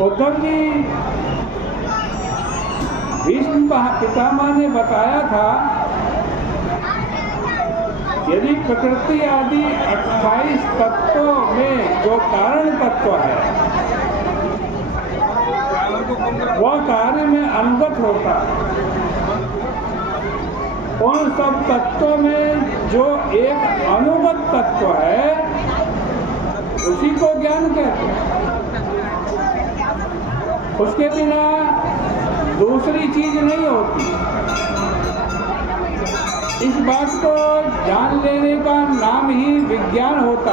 उद्धव जी, भीष्म पितामह ने बताया था यदि प्रकृति आदि 28 तत्वों में जो कारण तत्व है वह कार्य में अनुगत होता, उन सब तत्वों में जो एक अनुगत तत्व है उसी को ज्ञान कहते हैं। उसके बिना दूसरी चीज नहीं होती। इस बात को जान लेने का नाम ही विज्ञान होता।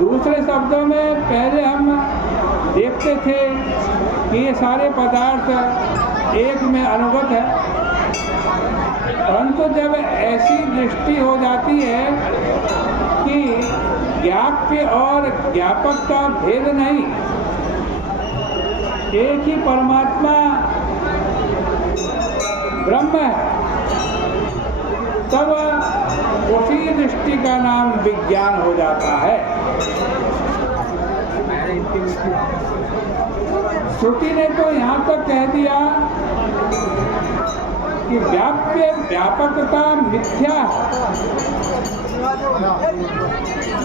दूसरे शब्दों में पहले हम देखते थे कि ये सारे पदार्थ एक में अनुगत है, परंतु जब ऐसी दृष्टि हो जाती है कि ज्ञाप्य और ज्ञापक का भेद नहीं, एक ही परमात्मा ब्रह्म है, तब उसी दृष्टि का नाम विज्ञान हो जाता है। श्रुति ने तो यहाँ तक कह दिया कि व्याप्य व्यापकता मिथ्या है।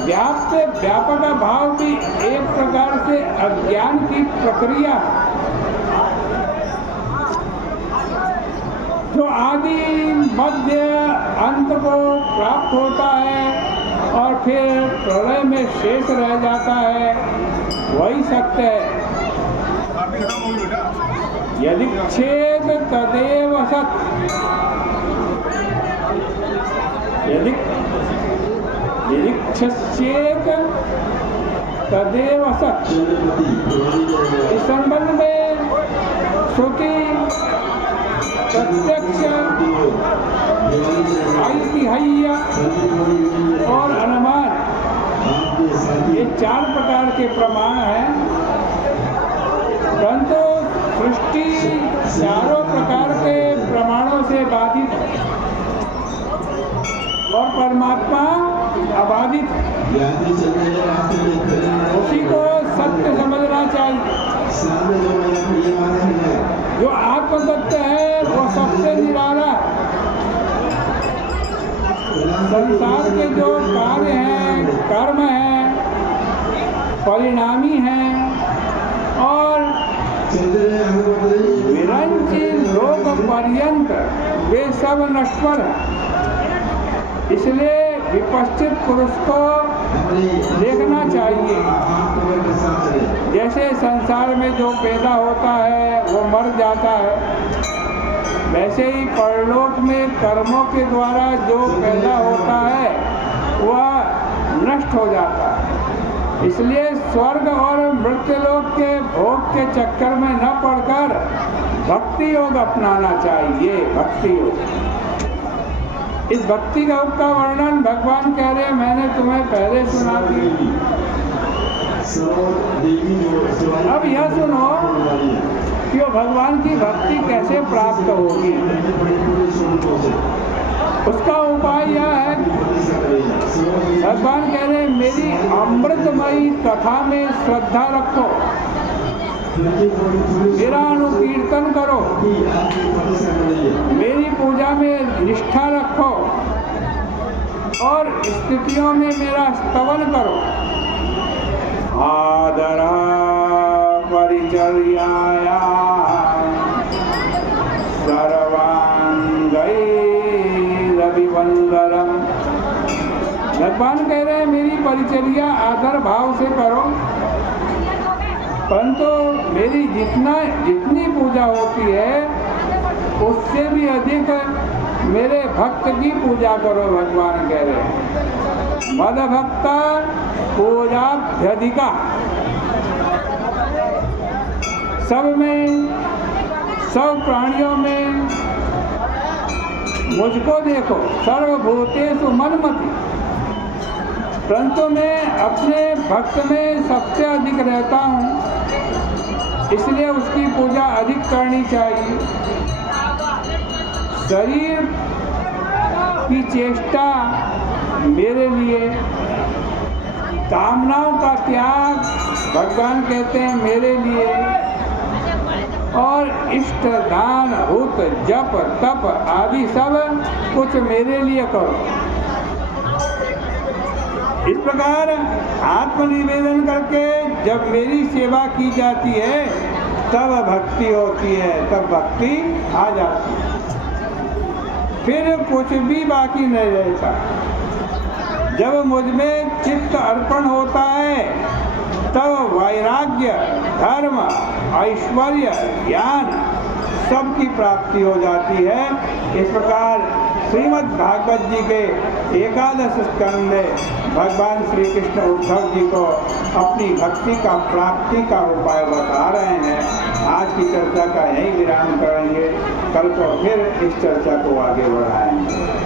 व्याप्य व्यापक भाव भी एक प्रकार से अज्ञान की प्रक्रिया है, जो आदि मध्य अंत को प्राप्त होता है और फिर प्रलय में शेष रह जाता है, वही सत्य है। यदि छेद तदेव सत्, यदि छेद तदेव सत्। इस संबंध में श्रुति, प्रत्यक्ष, ऐतिह्य और अनुमान, ये 4 प्रकार के प्रमाण हैं, परंतु सृष्टि चारों प्रकार के प्रमाणों से बाधित है और परमात्मा अबाधित है। उसी को सत्य समझना चाहिए। जो आत्मसत्य है वो सबसे निराला है। संसार के जो कार्य हैं, कर्म हैं, परिणामी हैं और विरंची लोक पर्यंत वे सब नश्वर हैं। इसलिए विपश्चित पुरुष को देखना चाहिए। जैसे संसार में जो पैदा होता है वो मर जाता है, वैसे ही परलोक में कर्मों के द्वारा जो पैदा होता है वह नष्ट हो जाता है। इसलिए स्वर्ग और मृत्युलोक के भोग के चक्कर में न पड़कर भक्ति योग अपनाना चाहिए। भक्ति योग, इस भक्ति योग का वर्णन भगवान कह रहे हैं, मैंने तुम्हें पहले सुना दी। अब यह सुनो कि वो भगवान की भक्ति कैसे प्राप्त होगी। उसका उपाय यह है, भगवान कह रहे हैं मेरी अमृतमयी कथा में श्रद्धा रखो, मेरा अनुकीर्तन करो, मेरी पूजा में निष्ठा रखो और स्थितियों में मेरा स्तवन करो। आदरा परिचर्याया सर्वांगैरभिवंदनम्। भगवान कह रहे हैं मेरी परिचर्या आदर भाव से करो, परंतु मेरी जितनी पूजा होती है उससे भी अधिक मेरे भक्त की पूजा करो। भगवान कह रहे हैं मद भक्ता पूजाभ्यधिका। सब में, सब प्राणियों में मुझको देखो, सर्वभूतेषु मन्मति। परंतु मैं अपने भक्त में सबसे अधिक रहता हूँ, इसलिए उसकी पूजा अधिक करनी चाहिए। शरीर की चेष्टा मेरे लिए कामनाओं का त्याग भगवान कहते हैं मेरे लिए, और इष्ट दान हुत जप तप आदि सब कुछ मेरे लिए करो। इस प्रकार आत्मनिवेदन करके जब मेरी सेवा की जाती है तब भक्ति होती है, तब भक्ति आ जाती है, फिर कुछ भी बाकी नहीं रहता। जब मुझ में चित्त अर्पण होता है तब वैराग्य, धर्म, ऐश्वर्य, ज्ञान सबकी प्राप्ति हो जाती है। इस प्रकार श्रीमद् भागवत जी के 11 स्कंद में भगवान श्री कृष्ण उद्धव जी को अपनी भक्ति का प्राप्ति का उपाय बता रहे हैं। आज की चर्चा का यही विराम करेंगे, कल को फिर इस चर्चा को आगे बढ़ाएंगे।